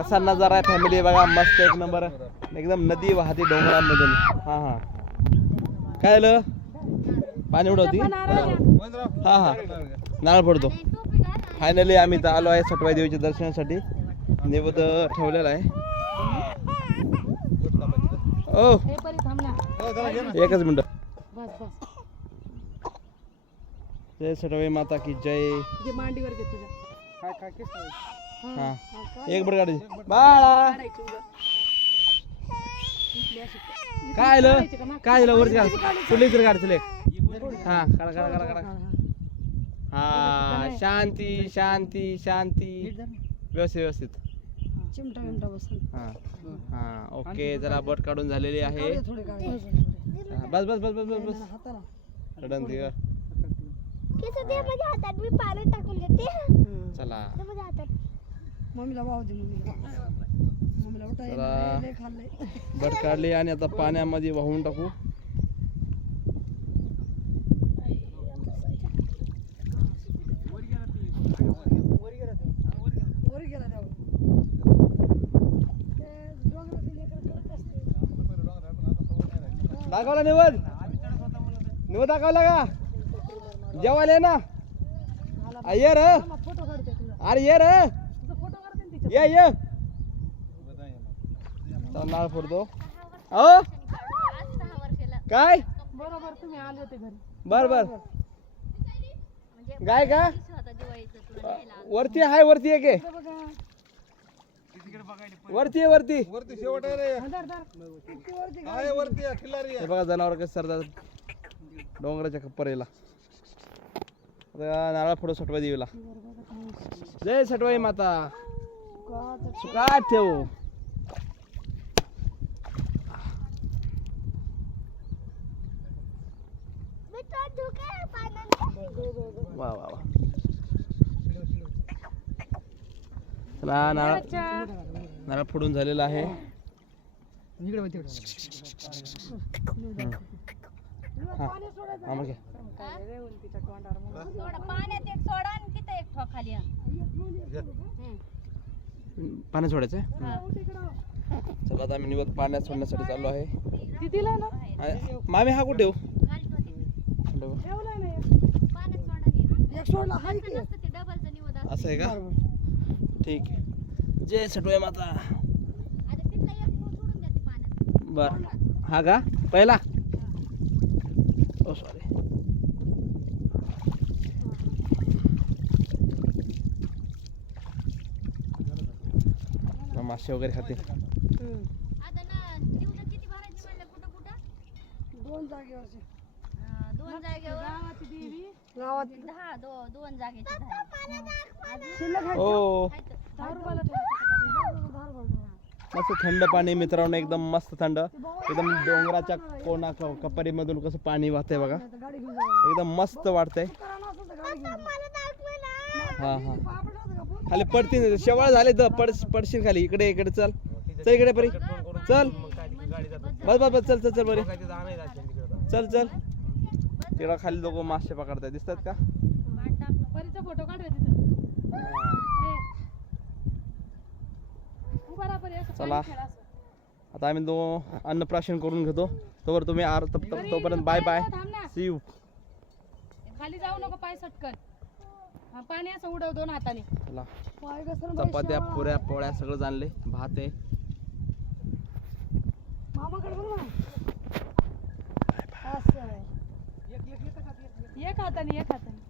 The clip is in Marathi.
कसा नजारा आहे फॅमिली बघा मस्त एक नंबर एकदम नदी वाहते डोंगरांमधून. हा हा. काय झालं पाणी उडवती? हा हा. नारळ पडतो फायनली आम्ही इथं आलो आहे सटवाई देवीच्या दर्शनासाठी. निवद ठेवलेला आहे. ओ. हे परी थांब ना एकच मिनिट. बस बस जय सटवाई माता की जय. मांडीवर हा. एक बरं काढायची बाळा. काय आलं? काय आलं? वरती काढ कुठली तरी काढ चल एक. हा. काढा काढा काढा काढा. हा. शांती शांती शांती. व्यवस्थित व्यवस्थित. चिमटा बिमटा बसून हा. हा. ओके जरा बट काढून झालेली आहे. थोडे हा, बस बस बस बस बस बस. हाताला. रडन ती ग. केस दे माझ्या हातात मी पाण्यात टाकून देते. चला. मम्मीला वाव दे मम्मीला. चला. बट काढली आणि आता पाण्यामध्ये वाहून टाकू. दाखवला निवद. निवद दाखवला का? जेवायला ना. ये रे. अरे ये रे तुझा फोटो काढते ना तिच्या ये ये नाळ फोडतो. अहो. काय? बरोबर तुम्ही आले होते घरी बर बर. गाय का? वरती आहे वरती आहे. वरती आहे वरती. वरती शेवट आहे वरती खिल्लारी बघा जनावर कसे सरतात डोंगराच्या खप्परेला आता नारळ फोडो सटवाई देवीला. जय सटवाई माता. धुके पाण्यात वा वा वा. चला नारळ नारळ फोडून झालेला आहे. पाण्यात एक सोडा आणि तिथं एक ठोक खाली पाण्यात सोडायचं आहे? चला आता आम्ही निवत पाण्यात सोडण्यासाठी चाललो आहे. ना? मामी हा कुठे हो? एक. सोडला हाय की. असं आहे का? ठीक आहे. जय सटवाई माता. आता तिथला एक ठोक सोडून द्या ते पाण्यात. बर. हा का? पहिला? ओ सॉरी मासे वगैरे खाते. आता ना निवड किती भरायची म्हणलं कुठं कुठं? दोन जागेवरचे अं, दोन जागेवर गावाची देवी. गावात दहा दो दोन जागेचे दहा शिल्लक आहे हो. मस्त थंड पाणी मित्रांनो एकदम मस्त थंड. एकदम डोंगराच्या कोणा कपारी मधून कसं पाणी वाहतंय बघा. एकदम मस्त वाटतंय हा हा. का? खाली पडतील शेवाळ झाले तर पड पडशील खाली. इकडे इकडे चल. चल इकडे परी. चल. बस बस बस. चल चल चल बरी चल चल. तिकडं खाली लोक मासे पकडताय दिसतात का? परीचा फोटो चला. आता आम्ही दो अन्नप्राशन करून घेतो. तोवर तुम्ही आर तप तप- तोपर्यंत बाय. बाय सी यू खाली जाऊ नको पाय सटकन. हा, पाणी असं उडव दोन हाताने. चला. पाय घसरून चपात्या. पुऱ्या पोळ्या सगळं आणले भात आहे. मामाकडे बघ ना. असं. एक हाताने एक हाताने.